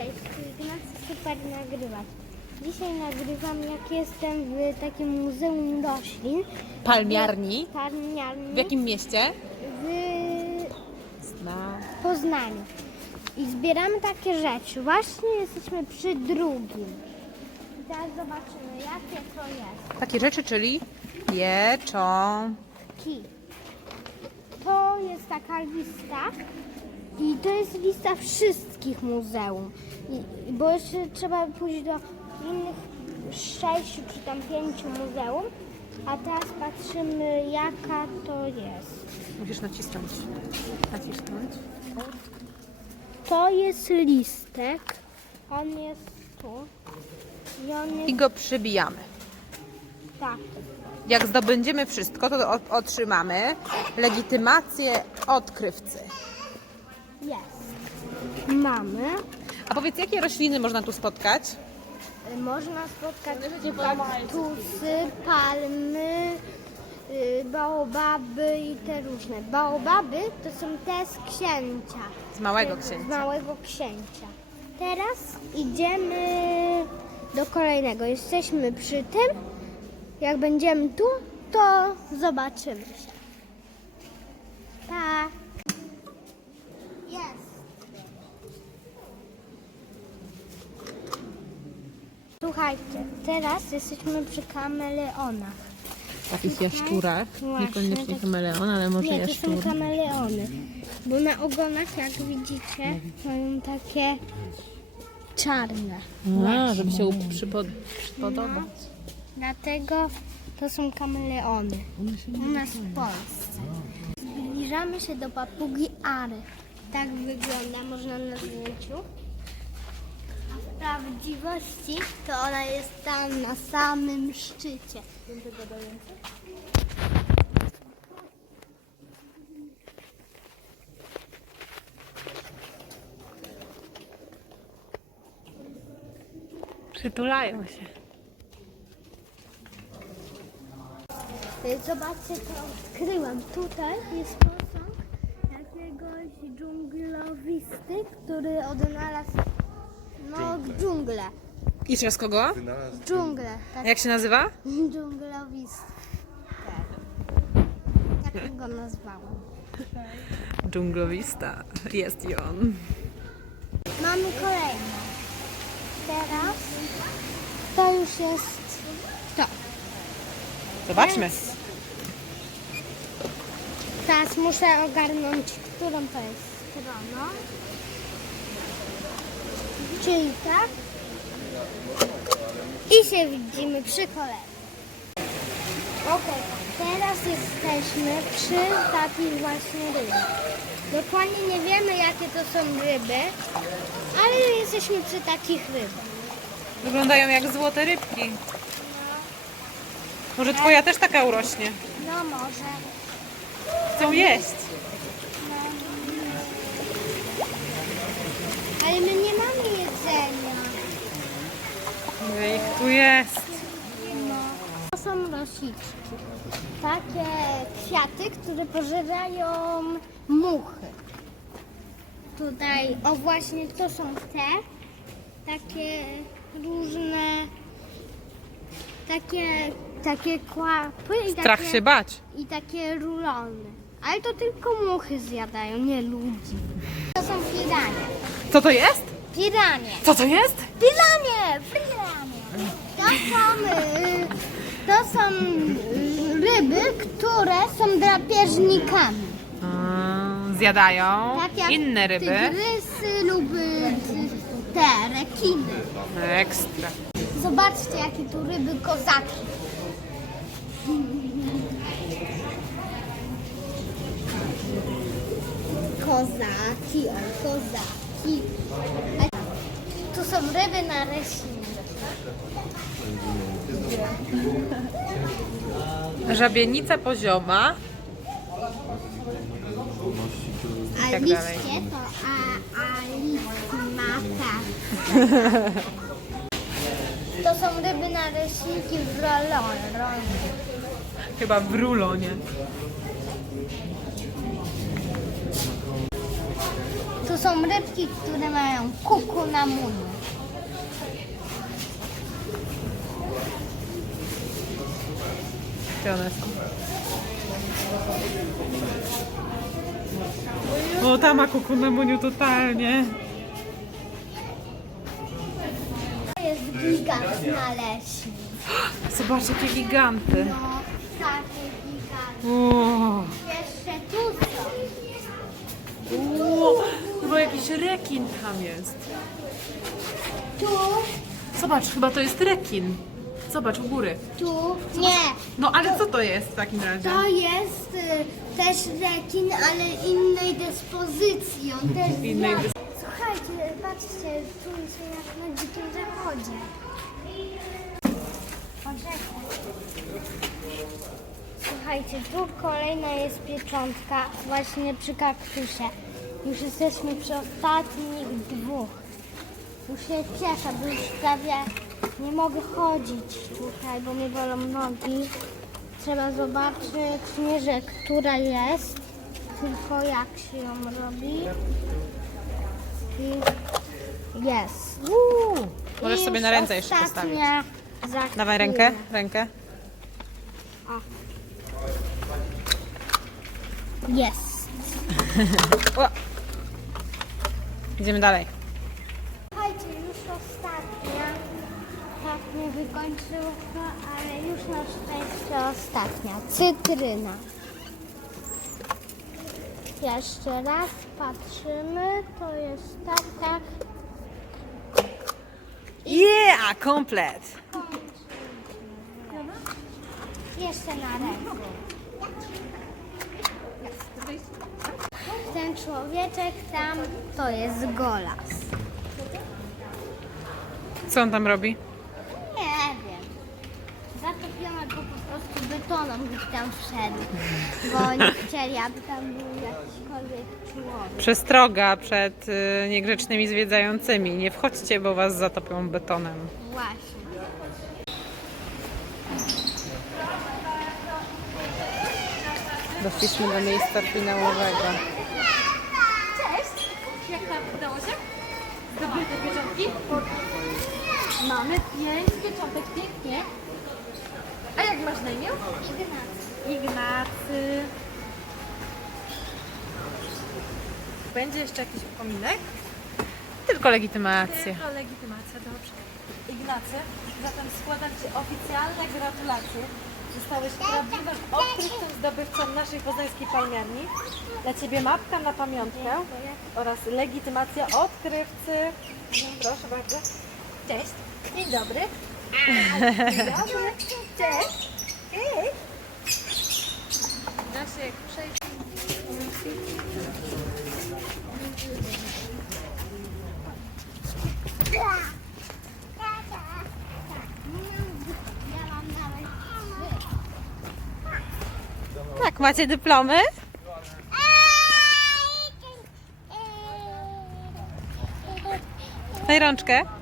Cześć, Ignacy super nagrywać. Dzisiaj nagrywam jak jestem w takim muzeum roślin. Palmiarni. Palmiarni W jakim mieście? w Na... Poznaniu. I zbieramy takie rzeczy. Właśnie jesteśmy przy drugim. I teraz zobaczymy jakie to jest. Takie rzeczy, czyli pieczą. Ki. To jest taka lista i to jest lista wszystkich muzeum. I, bo jeszcze trzeba pójść do innych sześciu czy tam pięciu muzeum, a teraz patrzymy jaka to jest. Musisz nacisnąć. Nacisnąć. To jest listek, on jest tu i on I jest go przybijamy. taki. Jak zdobędziemy wszystko, to o- otrzymamy legitymację odkrywcy. Mamy. A powiedz, jakie rośliny można tu spotkać? Można spotkać kaktusy, palmy, y, baobaby i te różne. Baobaby to są te z księcia. Z Małego Z Księcia. małego księcia. Teraz idziemy do kolejnego. Jesteśmy przy tym. Jak będziemy tu, to zobaczymy się. Pa! Jest. Słuchajcie, teraz jesteśmy przy kameleonach. Takich jaszczurach. Właśnie, Niekoniecznie tak. kameleon, ale może to są jaszczur. kameleony. Bo na ogonach, jak widzicie, mają takie czarne. A, żeby się up- przypod- przypodobać. Dlatego to są kameleony. U nas w Polsce. Zbliżamy się do papugi Ary. Tak wygląda, można na zdjęciu. Prawdziwości to ona jest tam na samym szczycie. Przytulają się. Zobaczcie, co odkryłam. Tutaj jest posąg jakiegoś dżunglowisty, który odnalazł no, dżunglę. I teraz kogo? Dżunglę. Tak, Jak się nazywa? dżunglowisty. Tak. Tak go nazwałam. Dżunglowista. Jest i on. Mamy kolejną. Teraz to już jest to. Zobaczmy. Teraz muszę ogarnąć, którą to jest stroną. Czyli tak. I się widzimy przy kolejnej. Okej, teraz jesteśmy przy takich właśnie rybach. Dokładnie nie wiemy, jakie to są ryby, ale jesteśmy przy takich rybach. Wyglądają jak złote rybki. Może twoja też taka urośnie. No może. Chcą jeść. Ale my nie mamy jedzenia. Ile ich tu jest? To są rosiczki. Takie kwiaty, które pożerają muchy. Tutaj, o właśnie, to są te. Takie różne, takie, takie kłapy i Strach takie, się bać. i takie rulony. Ale to tylko muchy zjadają, nie ludzi. To są piranie. Co to jest? Piranie. Co to jest? Piranie! Piranie! To są, y, to są y, ryby, które są drapieżnikami. Zjadają Tak jak inne ryby. tygrysy lub y, te rekiny. Ekstra. Zobaczcie, jakie tu ryby kozaki. Kozaki, o kozaki. Tu są ryby na reśninie. Żabienica pozioma. A tak liście dalej. to a, a mata. To są ryby na reśniki w rolonie. Chyba w rulonie. To są rybki, które mają kuku na muniu. Gdzie one są? O, ta ma kuku na muniu totalnie. To jest gigant naleśnik. Zobacz, jakie giganty. No, takie gigant. O, Jeszcze tu są. chyba jakiś rekin tam jest. Tu, Zobacz, chyba to jest rekin. Zobacz, u góry. tu. Nie, No ale co to jest w takim razie? to jest y, też rekin, ale innej dyspozycji. On też Innej Słuchajcie, patrzcie, tu się jak na dzikim zachodzie. Poczekaj. Słuchajcie, tu kolejna jest pieczątka właśnie przy kaktusie. Już jesteśmy przy ostatnich dwóch. Już się cieszę, bo już prawie nie mogę chodzić tutaj, bo mnie bolą nogi. Trzeba zobaczyć nie, że która jest, tylko jak się ją robi. I jest. Uuu, możesz I sobie już na ręce jeszcze postawić. ostatnia za Dawaj chwilę. rękę, rękę. Jest. O. Idziemy dalej. Słuchajcie, już ostatnia. Nie wykończyło, ale już na szczęście ostatnia. Cytryna. Jeszcze raz patrzymy. To jest tak, tak. Yeah, komplet. Jeszcze na ręku. Ten człowieczek tam to jest golas. Co on tam robi? Zatopiona go po prostu betonem, gdy tam wszedł. Bo nie chcieli, aby tam był jakikolwiek człowiek. Przestroga przed y, niegrzecznymi zwiedzającymi. Nie wchodźcie, bo was zatopią betonem. Właśnie. Doszliśmy do miejsca finałowego. Cześć! Jak tam udało się? Zdobyły te pieczątki? Mamy pięć pieczątek, pięknie. A jak masz na imię? Ignacy. Ignacy. Będzie jeszcze jakiś upominek? Tylko legitymację. Tylko legitymacja, dobrze. Ignacy, zatem składam Ci oficjalne gratulacje. Zostałeś prawdziwym odkrytym zdobywcą naszej poznańskiej palmiarni. Dla Ciebie mapka na pamiątkę oraz legitymacja odkrywcy. Proszę bardzo. Cześć. Dzień dobry. Nasiek, przejdź. Tak, macie dyplomy? Daj rączkę.